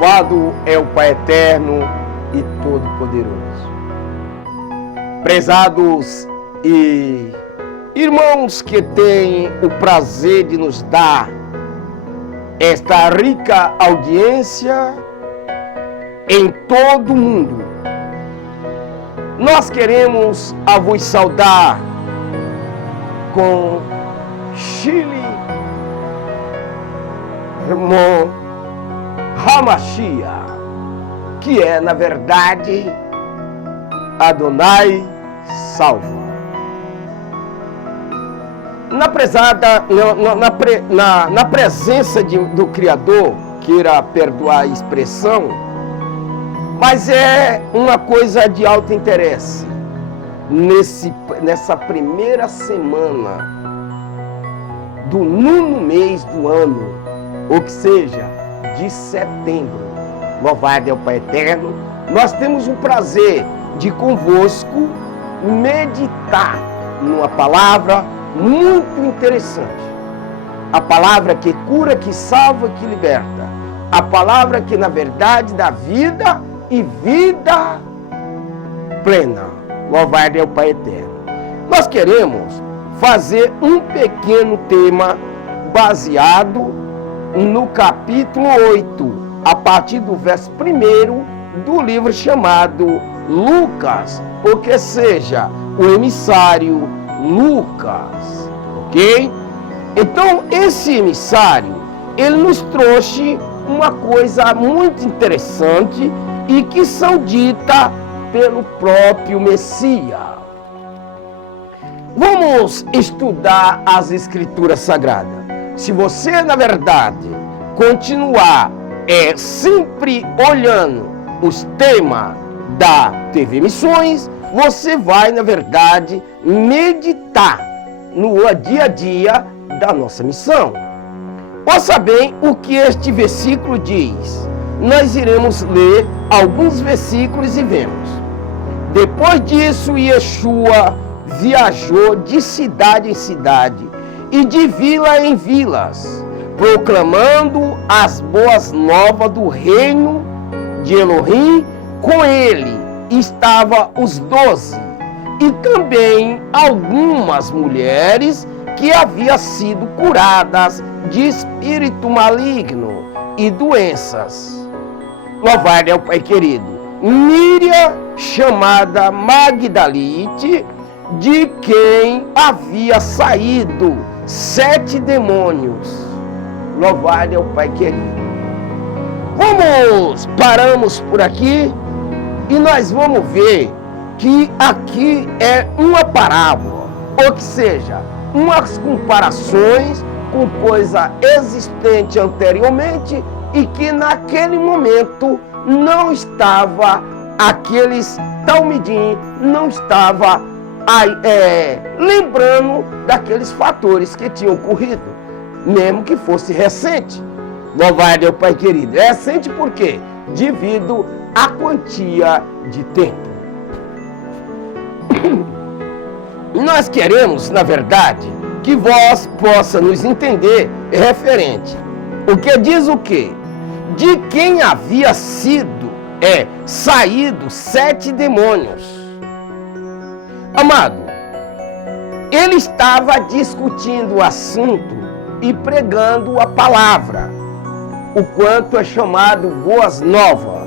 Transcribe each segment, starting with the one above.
Louvado é o Pai Eterno e Todo-Poderoso. Prezados e irmãos que têm o prazer de nos dar esta rica audiência em todo o mundo, nós queremos a vos saudar com Chile, irmão Hamashia, que é, na verdade, Adonai salva. Na presença do Criador, queira perdoar a expressão, mas é uma coisa de alto interesse. Nessa primeira semana do 9º mês do ano, ou que seja, de setembro, louvado é o Pai Eterno, nós temos o prazer de convosco meditar numa palavra muito interessante. A palavra que cura, que salva, que liberta. A palavra que na verdade dá vida e vida plena. Louvado é o Pai Eterno. Nós queremos fazer um pequeno tema baseado no capítulo 8, a partir do verso 1 do livro chamado Lucas, porque seja o emissário Lucas, ok? Então, esse emissário, ele nos trouxe uma coisa muito interessante e que são dita pelo próprio Messias. Vamos estudar as Escrituras Sagradas. Se você, na verdade, continuar sempre olhando os temas da TV Missões, você vai, na verdade, meditar no dia a dia da nossa missão. Ouça bem o que este versículo diz. Nós iremos ler alguns versículos e vemos. Depois disso, Yeshua viajou de cidade em cidade e de vila em vilas, proclamando as boas novas do reino de Elohim. Com ele estavam os 12 e também algumas mulheres que haviam sido curadas de espírito maligno e doenças. Louvado é o Pai querido. Míria, chamada Magdalite, de quem havia saído 7 demônios. Louvado é o Pai querido. Paramos por aqui e nós vamos ver que aqui é uma parábola, ou que seja, umas comparações com coisa existente anteriormente e que naquele momento não estava, aqueles talmidim não estava lembrando daqueles fatores que tinham ocorrido, mesmo que fosse recente. Louvado é o Pai querido. É recente por quê? Devido à quantia de tempo. Nós queremos, na verdade, que vós possa nos entender referente. O que diz o quê? De quem havia saído 7 demônios. Amado, ele estava discutindo o assunto e pregando a palavra, o quanto é chamado Boas Novas,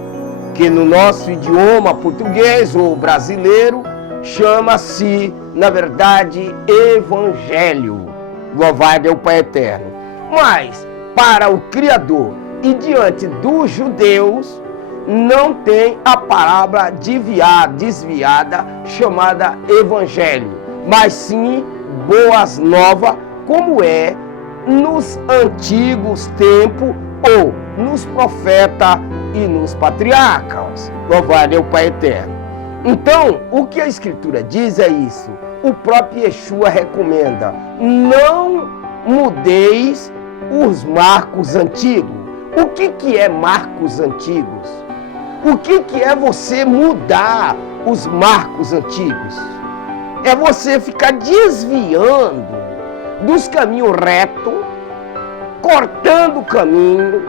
que no nosso idioma português ou brasileiro chama-se, na verdade, Evangelho. Louvado é o Pai Eterno. Mas, para o Criador e diante dos judeus, não tem a palavra desviada chamada Evangelho, mas sim Boas Novas, como é nos antigos tempos ou nos profetas e nos patriarcas. Louvado é o Pai Eterno. Então, o que a Escritura diz é isso. O próprio Yeshua recomenda: não mudeis os marcos antigos. O que é marcos antigos? O que é você mudar os marcos antigos? É você ficar desviando dos caminhos retos, cortando o caminho,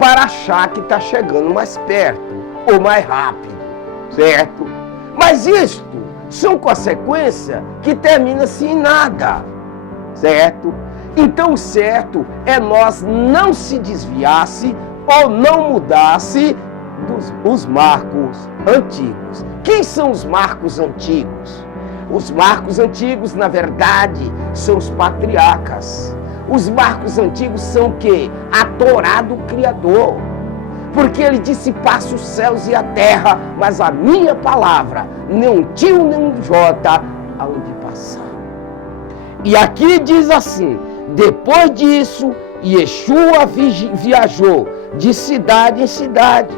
para achar que está chegando mais perto ou mais rápido, certo? Mas isto são consequências que terminam-se em nada, certo? Então o certo é nós não se desviasse ou não mudasse os marcos antigos. Quem são os marcos antigos? Os marcos antigos, na verdade, são os patriarcas. Os marcos antigos são o quê? A Torá do Criador. Porque ele disse, passa os céus e a terra, mas a minha palavra, nem um tio nem um jota, aonde passar. E aqui diz assim, depois disso, Yeshua viajou de cidade em cidade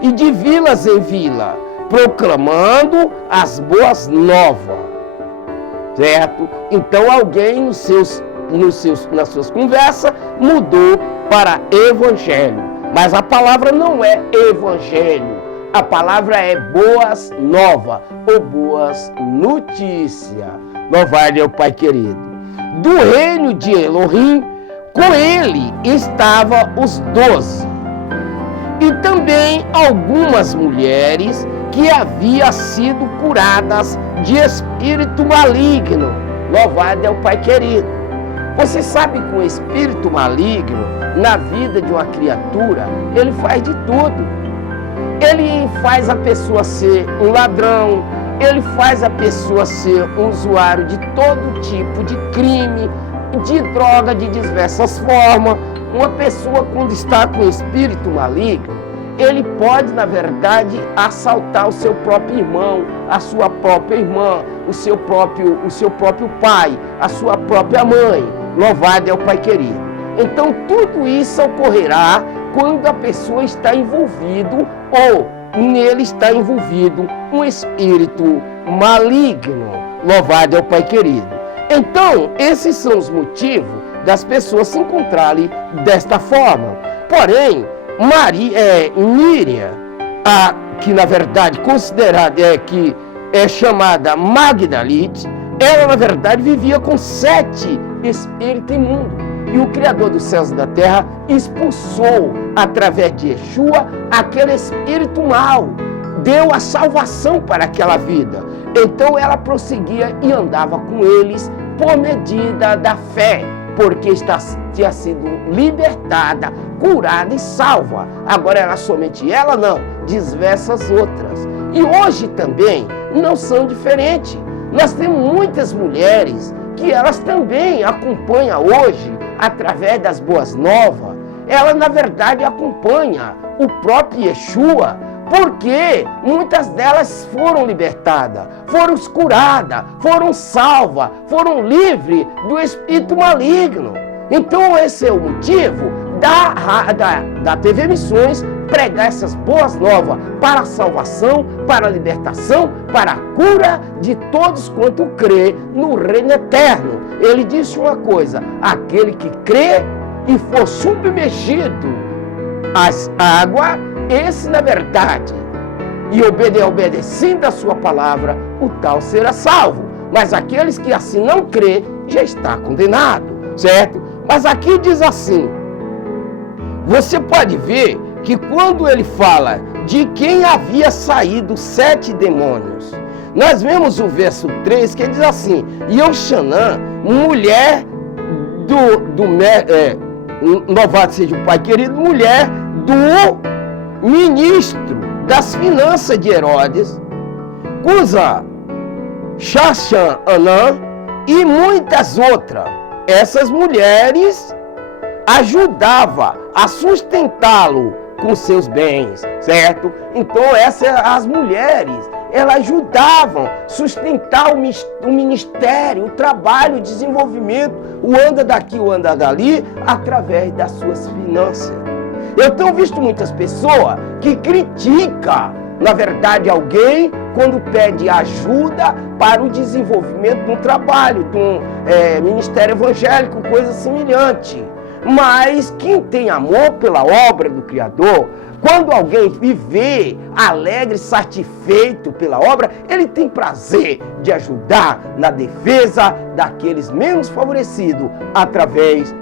e de vilas em vila, proclamando as boas novas, certo? Então alguém nas suas conversas mudou para evangelho, mas a palavra não é evangelho, a palavra é boas novas ou boas notícias. Louvado é o Pai querido. Do reino de Elohim, com ele estavam os 12. E também algumas mulheres que haviam sido curadas de espírito maligno. Louvado é o Pai querido. Você sabe que o espírito maligno, na vida de uma criatura, ele faz de tudo. Ele faz a pessoa ser um ladrão, ele faz a pessoa ser um usuário de todo tipo de crime, de droga, de diversas formas. Uma pessoa, quando está com espírito maligno, ele pode, na verdade, assaltar o seu próprio irmão, a sua própria irmã, o seu próprio pai, a sua própria mãe. Louvado é o Pai querido. Então, tudo isso ocorrerá quando a pessoa está envolvido ou nele está envolvido um espírito maligno. Louvado é o Pai querido. Então, esses são os motivos das pessoas se encontrarem desta forma. Porém, Miriam, que na verdade considerada que é chamada Magdalite, ela na verdade vivia com 7 espíritos imundos. E o Criador dos céus e da terra expulsou, através de Yeshua, aquele espírito mau. Deu a salvação para aquela vida. Então ela prosseguia e andava com eles por medida da fé, porque tinha sido libertada, curada e salva. Agora era somente ela? Não, diversas outras. E hoje também não são diferentes. Nós temos muitas mulheres que elas também acompanham hoje, através das boas novas, ela na verdade acompanha o próprio Yeshua, porque muitas delas foram libertadas, foram curadas, foram salvas, foram livres do espírito maligno. Então esse é o motivo da TV Missões pregar essas boas novas para a salvação, para a libertação, para a cura de todos quanto crê no reino eterno. Ele disse uma coisa, aquele que crê e for submergido às águas, esse na verdade, e obedecendo a sua palavra, o tal será salvo. Mas aqueles que assim não crê, já está condenado, certo? Mas aqui diz assim, você pode ver que quando ele fala de quem havia saído 7 demônios, nós vemos o verso 3 que diz assim, Yoxanã, mulher louvado seja o Pai querido, mulher do ministro das finanças de Herodes, Cusa, Shashan-Anã e muitas outras. Essas mulheres ajudavam a sustentá-lo com seus bens, certo? Então as mulheres, elas ajudavam a sustentar o ministério, o trabalho, o desenvolvimento, o anda daqui, o anda dali, através das suas finanças. Eu tenho visto muitas pessoas que criticam, na verdade, alguém quando pede ajuda para o desenvolvimento de um trabalho, de um ministério evangélico, coisa semelhante. Mas quem tem amor pela obra do Criador, quando alguém viver alegre, satisfeito pela obra, ele tem prazer de ajudar na defesa daqueles menos favorecidos através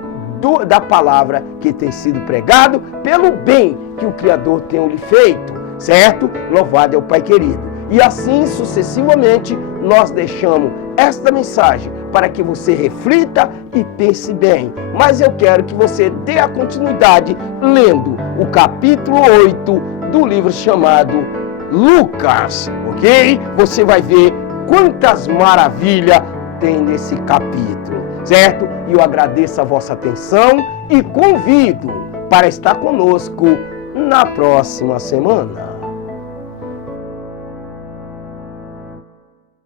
da palavra que tem sido pregado, pelo bem que o Criador tem lhe feito, certo? Louvado é o Pai querido. E assim sucessivamente nós deixamos esta mensagem para que você reflita e pense bem. Mas eu quero que você dê a continuidade lendo o capítulo 8 do livro chamado Lucas, ok? Você vai ver quantas maravilhas tem nesse capítulo, certo? E eu agradeço a vossa atenção e convido para estar conosco na próxima semana.